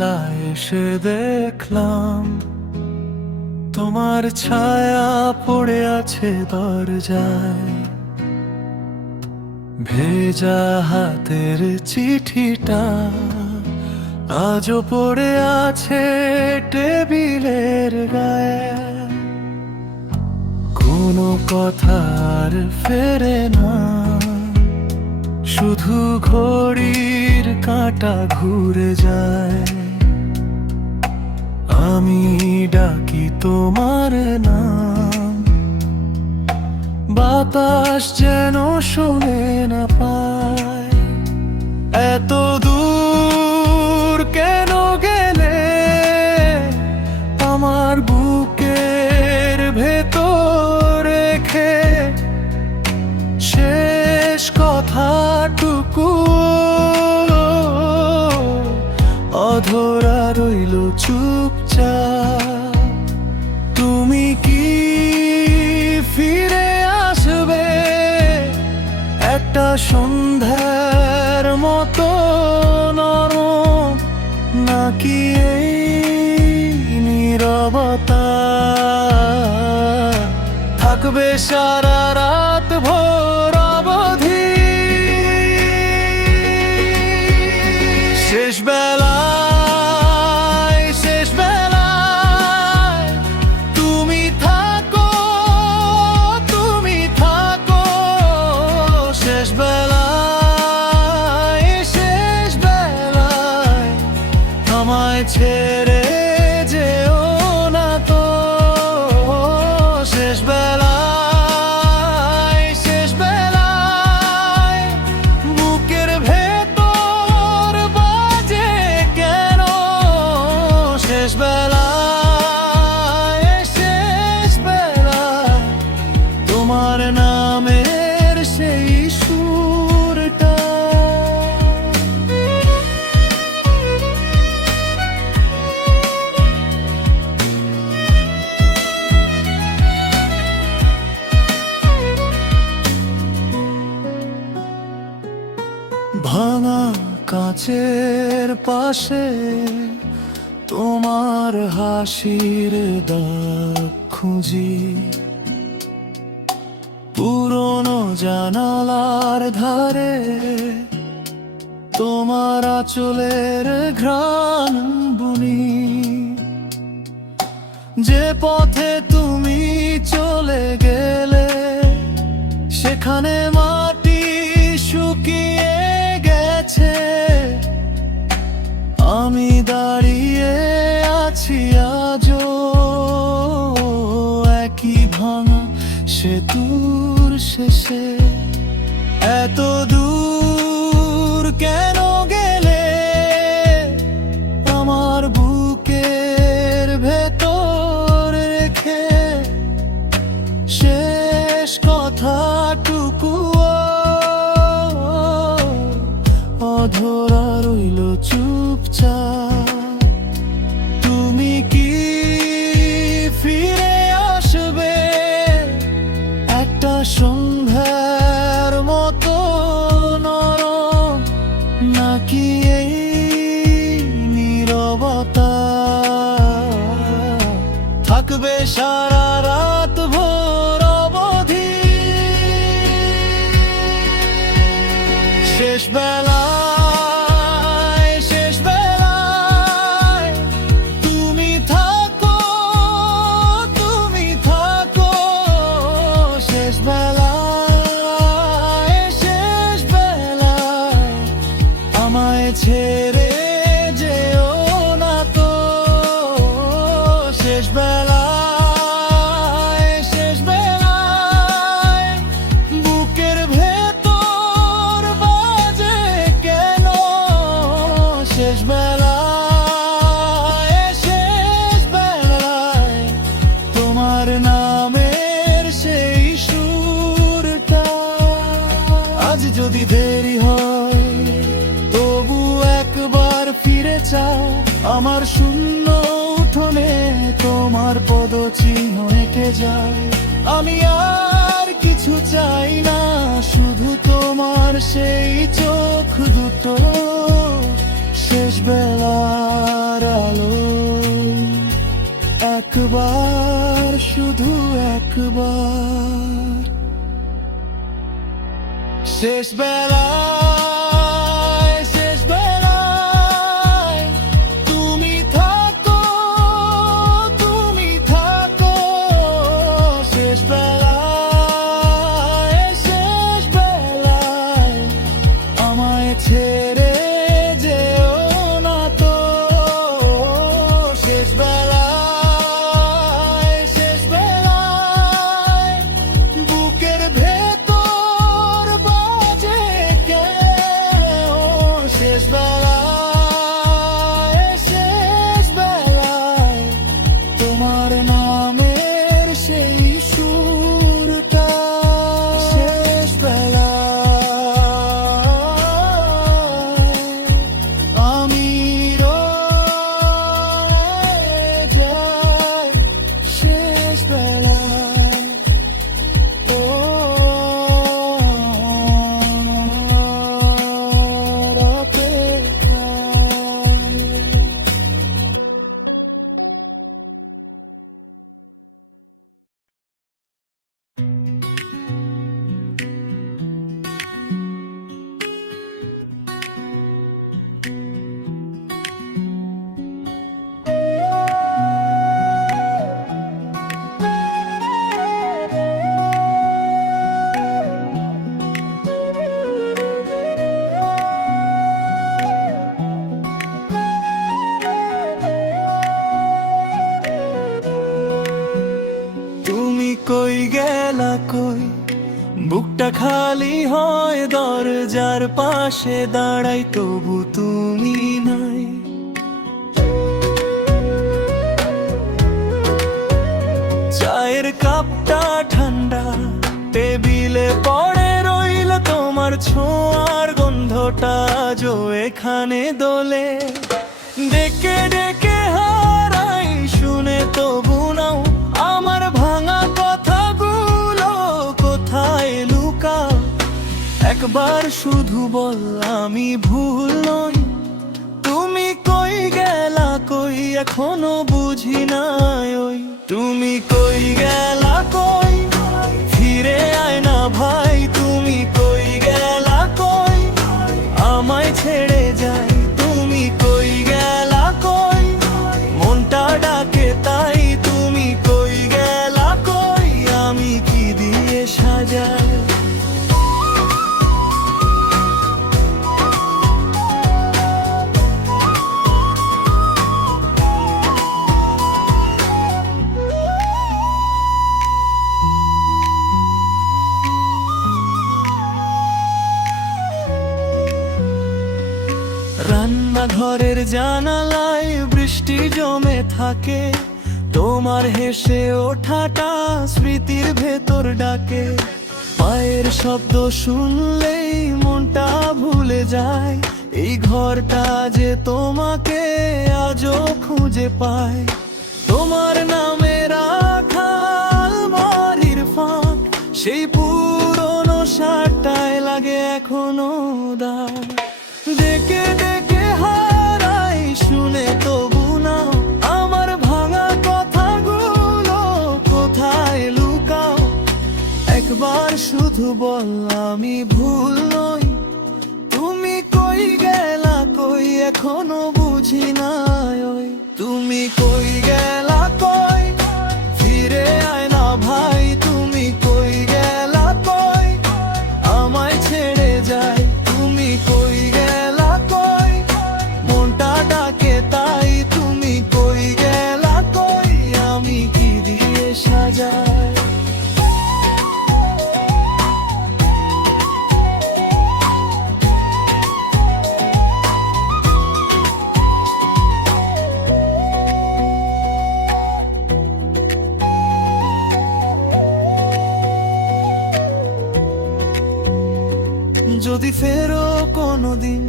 বেলায় এসে দেখলাম তোমার ছায়া পড়ে আছে দরজায়। ভেজা হাতের চিঠিটা আজও পড়ে আছে টেবিলের গায়ে। কোনো কথা আর ফেরে না, শুধু ঘড়ির কাঁটা ঘুরে যায়। আমি ডাকি তোমার নাম, বাতাস যেন শুনে না পায়। এত দূর কেন গেলে আমার বুকের ভেতর রেখে? শেষ কথাটুকু অধরা রইল চুপচাপ। তুমি কি ফিরে আসবে একটা সন্ধ্যার মতো নরম, নাকি এই নীরবতা থাকবে সারা রাত ভোর অবধি? শেষ বেলায় তুমি থাকো, তুমি থাকো। শেষ বেলায় আমায় ছেড়ে যেও না তো। শেষ বেলায় বুকের ভেতর বাজে কেন? শেষ বেলায় তোমার নামের সেই সুরটা। ভাঙা কাঁচের পাশে তোমার হাসির দাগ খুঁজি, পুরনো জানালার ধারে তোমার আঁচলের ঘ্রাণ বুনি। যে পথে তুমি চলে গেলে সেখানে মাটি শুকিয়ে গেছে। আমি দাঁড়িয়ে আছি আজও একই ভাঙা সেতুর শেষে। এত দূর কেন গেলে আমার বুকের ভেতর রেখে? শেষ কথাটুকু অধরা রইল চুপচাপ। তুমি কি ফিরে আসবে একটা সন্ধ্যার মতো নরম, নাকি এই নীরবতা থাকবে সারা রাত ভোর অবধি? শেষ বেলায় তুমি থাকো, তুমি থাকো। শেষ বেলায় আমায় ছেড়ে যেও না তো। শেষ বেলায় বুকের ভেতর বাজে কেন? শেষ বেলায় তোমার নামের সেই সুরটা। আজ যদি দেরি হয় তবু একবার ফিরে চাও আমার শূন্য উঠোনে। তোমার পদচিহ্ন এঁকে যায়। আমি আর কিছু চাই না, শুধু তোমার সেই চোখ দুটো শেষ বেলায় ভালো, একবার শুধু একবার। শেষ বেলায়, শেষ বেলায় তুমি থাকো, তুমি থাকো। শেষ বেলায়, শেষ বেলায় আমায় ছেড়ে যেও না তো। শেষ বেলায়, শেষ বেলায় বুকের ভেতর বাজে কেন। শেষ বেলায়, শেষ বেলায় তোমার নামের সেই সুরটা। শেষ বেলায় আমি রয়ে যাই, শেষ বেলায় ও অপেক্ষায়। তুমি কই গেলা কই, বুকটা খালি হয়, দরজার পাশে দাঁড়াই তবু তুমি নাই। চায়ের কাপটা ঠান্ডা, টেবিলে পড়ে রইল তোমার ছোঁয়ার গন্ধটা, আজও এখানে দোলে। ডেকে ডেকে হারাই শুনে তবু নাও আমার ভাঙা কথাগুলো কোথায় লুকাও। একবার শুধু বল আমি ভুল নই, তুমি কই গেলা কই এখনো বুঝি নাই ওই। তুমি কই গেলা কই, ফিরে আয় না ভাই। তুমি কই গেলা কই, আমায় ছেড়ে যাই। তুমি কই গেলা কই, মনটা ডাকে তাই। তুমি কই গেলা কই, আমি কি দিয়ে সাজাই। রান্নাঘরের জানালায় বৃষ্টি জমে থাকে, তোমার হেসে ওঠাটা স্মৃতির ভেতর ডাকে। পায়ের শব্দ শুনলেই মনটা ভুলে যায়, এই ঘরটা যে তোমাকে আজও খুঁজে পায়। তোমার নামে রাখা আলমারির ফাঁক, সেই পুরনো শার্টটায় লাগে এখনো দাগ। ডেকে ডেকে হারাই শুনে তবু নাও আমার ভাঙা কথাগুলো কোথায় লুকাও। একবার শুধু বল আমি ভুল নই, তুমি কই গেলা কই এখনো বুঝি নাই ওই। তুমি কই গেলা কই, ফিরে আয় না ভাই। তুমি কই গেলা কই, আমায় ছেড়ে যাই। তুমি কই গেলা কই, মনটা ডাকে তাই। তুমি কই গেলা কই, আমি কি দিয়ে সাজাই। যদি ফেরো কোনোদিন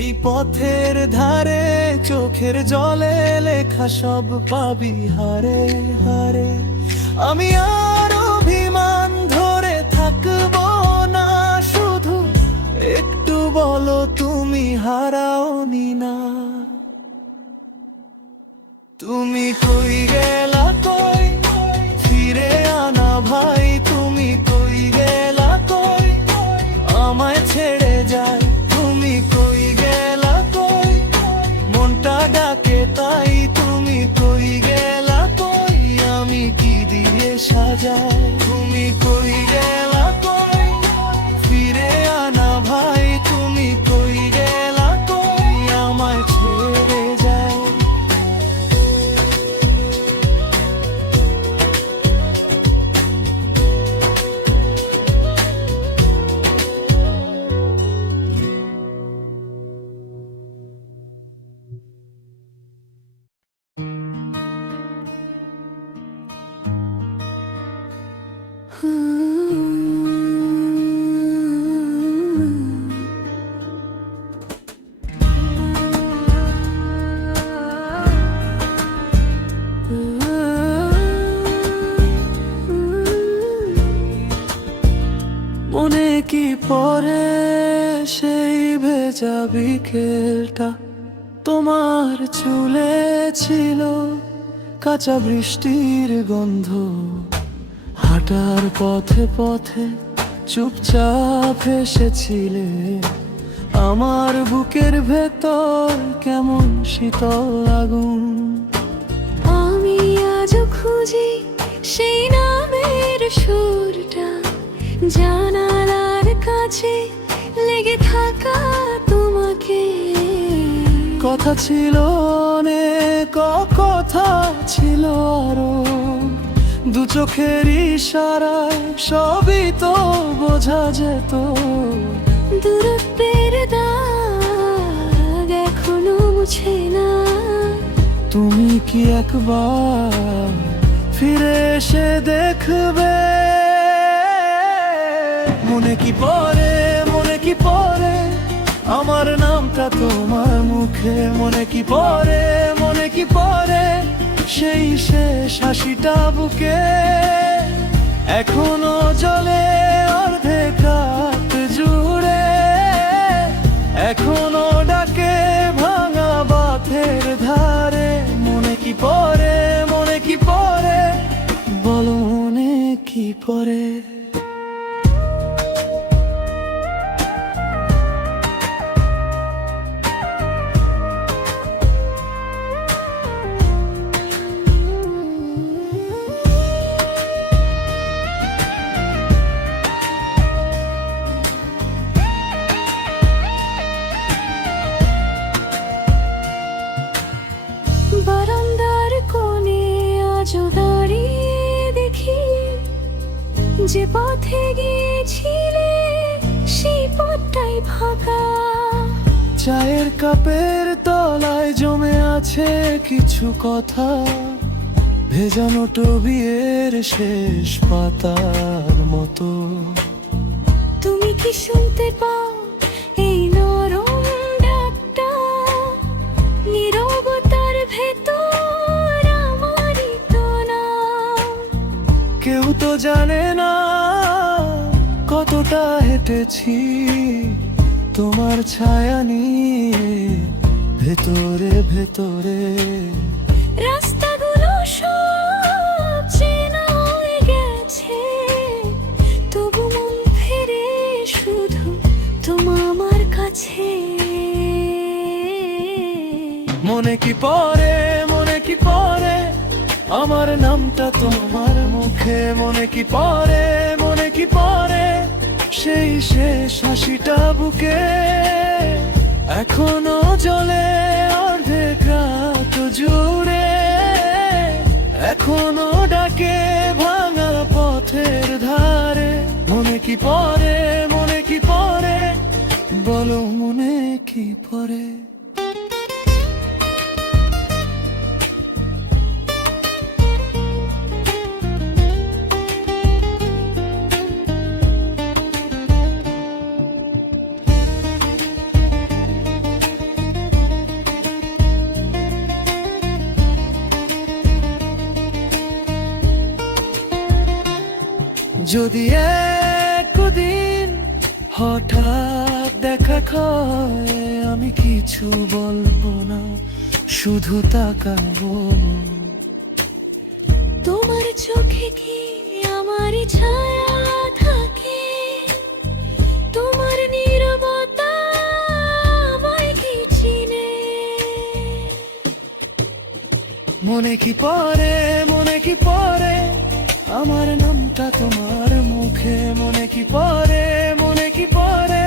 এই পথের ধারে, চোখের জলে লেখা সব পাবি হারে হারে। আমি আর অভিমান ধরে থাকবো না, শুধু একটু বলো তুমি হারাওনি না। সাজায়। তুমি কই গেলা কই, ফিরে আনা ভাই, তুমি কই গেলা কই, আমায় ছেড়ে যায়। মনে কি পড়ে সেই ভেজা বিকেলটা, তোমার চুলে ছিল কাঁচা বৃষ্টির গন্ধ। হাঁটার পথে পথে চুপচাপ এসেছিলে, আমার বুকের ভেতর কেমন শীতল আগুন। আমি আজও খুঁজি সেই নামের সুরটা, জানালার কাছে লেগে থাকা তোমাকে। কথা ছিল অনেক, কথা ছিল আরো, দু চোখের ইশারায় সবই তো বোঝা যেত। দূরত্বের দাগ এখনো মুছে না, তুমি কি একবার ফিরে এসে দেখবে? মনে কি পড়ে, মনে কি পড়ে আমার নামটা তোমার মুখে। মনে কি পড়ে, মনে কি পড়ে সেই শেষ হাসিটা বুকে। এখনো জ্বলে অর্ধেক রাত জুড়ে, এখনো ডাকে ভাঙা বাঁধের ধারে। মনে কি পড়ে, মনে কি পড়ে বলো, মনে কি পড়ে? বারান্দার কোণে আজও দাঁড়িয়ে দেখি, যে পথে গিয়েছিলে সেই পথটাই ফাঁকা। চায়ের কাপের তলায় জমে আছে কিছু কথা, ভেজানো টবিয়ের শেষ পাতার মতো। তুমি কি শুনতে পাও এই নরম ডাকটা, নীরবতার ভেতর আমারই তো নাম। কেউ তো জানে না কতটা হেঁটেছি তোমার ছায়া নিয়ে, ভেতরে ভেতরে। রাস্তাগুলো সব চেনা হয়ে গেছে, তবু মন ফেরে শুধু তোমার কাছে। মনে কি পড়ে, মনে কি পড়ে আমার নামটা তোমার মুখে। মনে কি পড়ে, মনে কি পড়ে সেই শেষ হাসিটা বুকে। এখনো জ্বলে অর্ধেক রাত জুড়ে, এখনো ডাকে ভাঙা পথের ধারে। মনে কি পড়ে, মনে কি পড়ে বলো, মনে কি পড়ে? যদি একদিন হঠাৎ দেখা হয়, আমি কিছু বলবো না, শুধু তাকাবো। তোমার চোখে কি আমারই ছায়া থাকে, তোমার নীরবতা আমায় কি চিনে। মনে কি পড়ে, মনে কি পড়ে আমার নামটা তোমার মুখে, মনে কি পড়ে, মনে কি পড়ে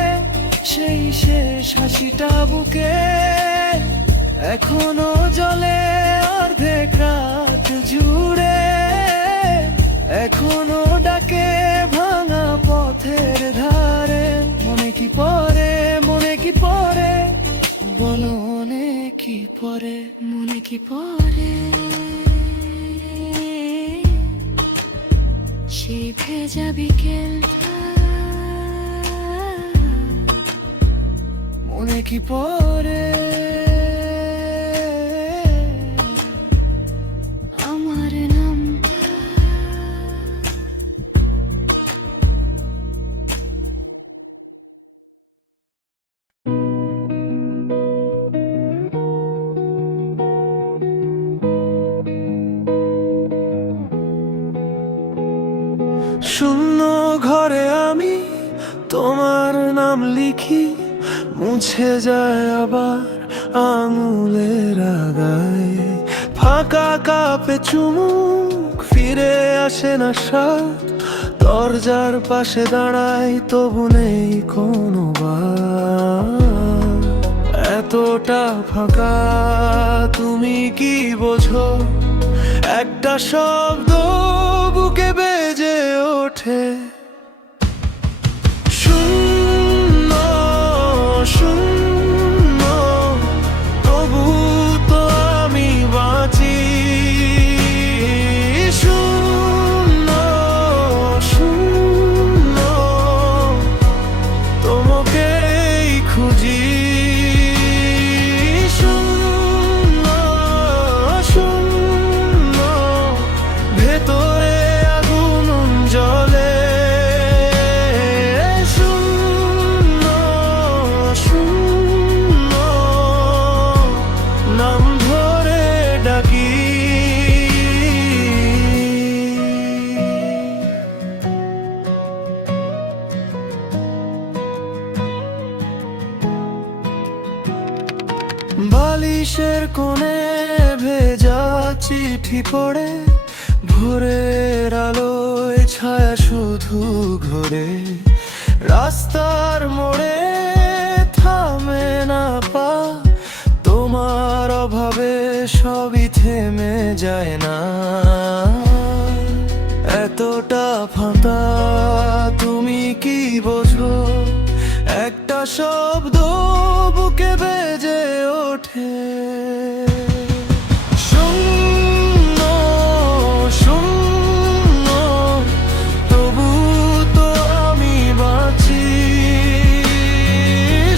সেই শেষ হাসিটা বুকে, এখনো জলে অর্ধেক রাত জুড়ে, এখনো ডাকে ভাঙা পথের ধারে। মনে কি পড়ে, মনে কি পড়ে, বলো মনে কি পড়ে, মনে কি পড়ে সেই ভেজা বিকেলটা, মনে কি পড়ে আমার নামটা। শূন্য ঘরে আমি তোমার নাম লিখি, মুছে যায় আবার আঙুলের আগায়, ফাঁকা কাপে চুমুক ফিরে আসে না স্বাদ, দরজার পাশে দাঁড়াই তবু নেই কোনো বার। এতটা ফাঁকা তুমি কি বোঝো, একটা শব্দ বুকে বেজে ওঠে, শূন্য শূন্য, তবু তো আমি বাঁচি, শূন্য শূন্য, তোমাকেই খুঁজি, শূন্য শূন্য, ভেতরে আগুন জ্বলে, শূন্য শূন্য, নাম ধরে ডাকি। বালিশের কোণে ভেজা চিঠি পড়ে, ভোরের আলোয় ছায়া শুধু ঘোরে, রাস্তার মোড়ে থামে না পা, তোমার অভাবে সবই থেমে যায় না, এতটা ফাঁকা তুমি কি বোঝো, একটা শব্দ বুকে বেজে ওঠে, শূন্য শূন্য, তবু তো আমি বাঁচি,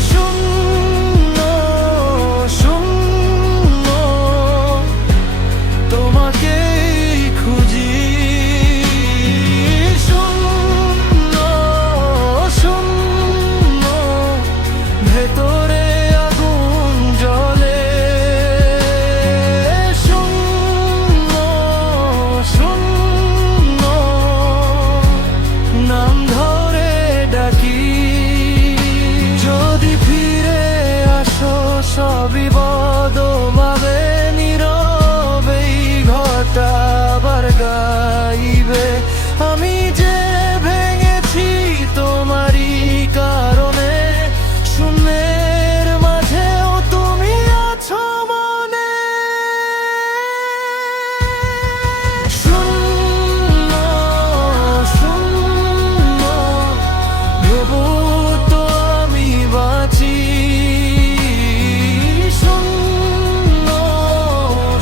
শূন্য শূন্য, তোমাকেই খুঁজি, শূন্য শূন্য, ভেতরে আগুন জ্বলে, শূন্য শূন্য, নাম ধরে ডাকি। যদি ফিরে আসো সবই বদলাবে, নীরবেই ঘরটা আবার গাইবে, আমি যে ভেঙেছি তোমারই কারণে, শূন্যের মাঝেও তুমি আছো মনে, শূন্য শূন্য, তবু তো আমি বাঁচি, শূন্য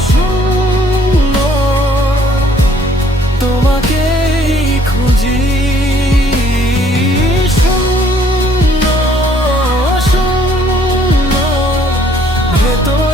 শূন্য, তোমাকেই খুঁজি, শূন্য শূন্য, ভেতরে